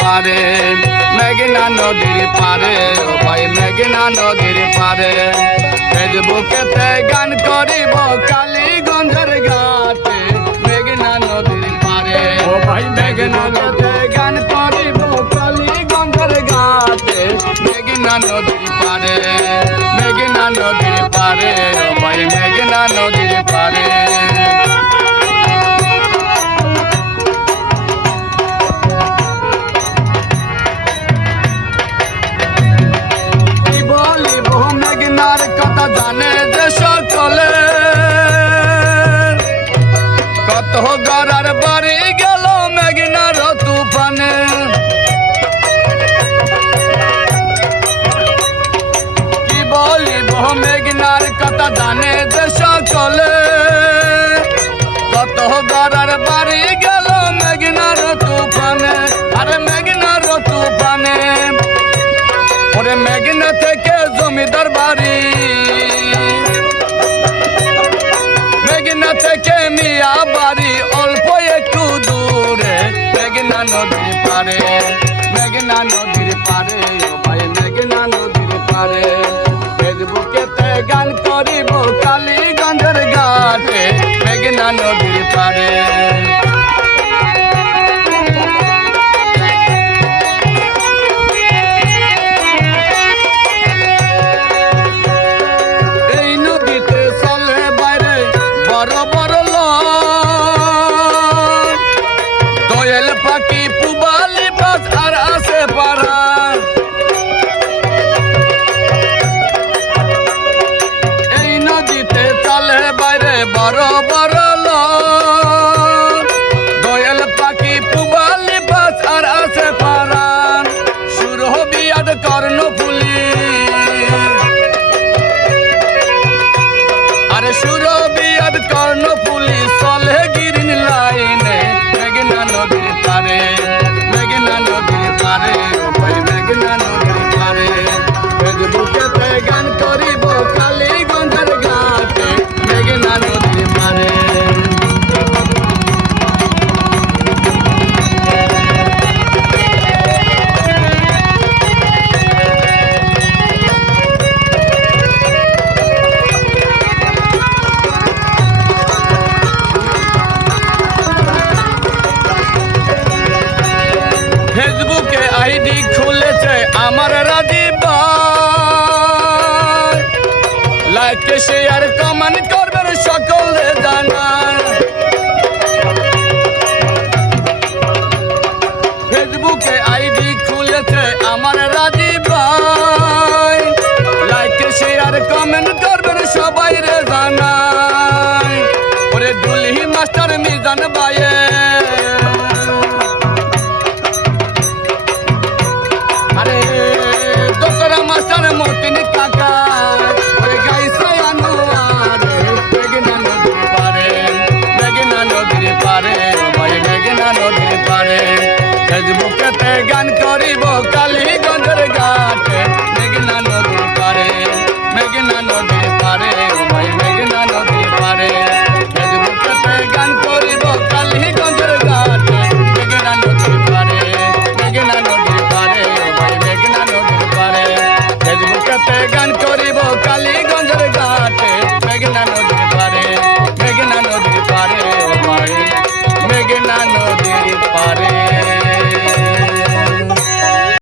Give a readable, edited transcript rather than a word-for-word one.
পারে, মেঘনা নদীর পারে, ও ভাই মেঘনা নদীর পারে। ফেসবুকেতে গান করিব কালীগঞ্জের ঘাটে, মেঘনা নদীর পারে, ও ভাই মেঘনা নদীতে গান করিব কালীগঞ্জের ঘাটে, মেঘনা নদীর পারে, মেঘনা নদীর পারে, ও ভাই মেঘনা নদীর পারে। জানে যে সকলে কত গড়ার বাড়ি গেল মেঘনার তুফানে। কি বলিব মেঘনার কথা জানে যে সকলে কত গড়ার বাড়ি গেল মেঘনার তুফানে। আরে মেঘনার তুফানে, ওরে মেঘনা থেকে জমিদার বাড়ি, মেঘনা থেকে মিয়া বাড়ি অল্প একটু দূরে, মেঘনা নদীর পারে, মেঘনা নদীর পারে, ও ভাই মেঘনা নদীর পারে। ফেসবুকেতে গান করিব কালীগঞ্জের ঘাটে, মেঘনা নদীর পারে। পাখি পুবালি বাস আর আসে পারা, এই নদীতে চলে বাইরে বড় বড় লঞ্চ। দোয়েল পাখি পুবালি বাস আর আসে পারা, সুরবিয়াদ কর্ণফুলি, আরে সুরবিয়াদ কর্ণফুলি চলে গ্রিন লাইনে, মেঘনা নদীর পারে, মেঘনা নদীর পারে, ও ভাই মেঘনা নদীর পারে। ফেসবুকেতে গান করিব কালীগঞ্জের ঘাটে, মেঘনা নদীর পারে। ফেসবুকে আইডি খুলেছে আমার রাজীব ভাই, লাইক শেয়ার কমেন্ট করবেন সকলে জানান। ফেসবুকে আইডি খুলেছে আমার রাজীব ভাই, লাইক শেয়ার কমেন্ট করবেন সবাই রে জানান। ওরে দুলহি মাস্টার মিজান ভাইয়ে, মতিন কাকা, ওরে গাইছে আনোয়ারে, মেঘনা নদীর পারে, মেঘনা নদীর পারে, ও ভাই মেঘনা নদীর পারে। ফেসবুকেতে গান করিব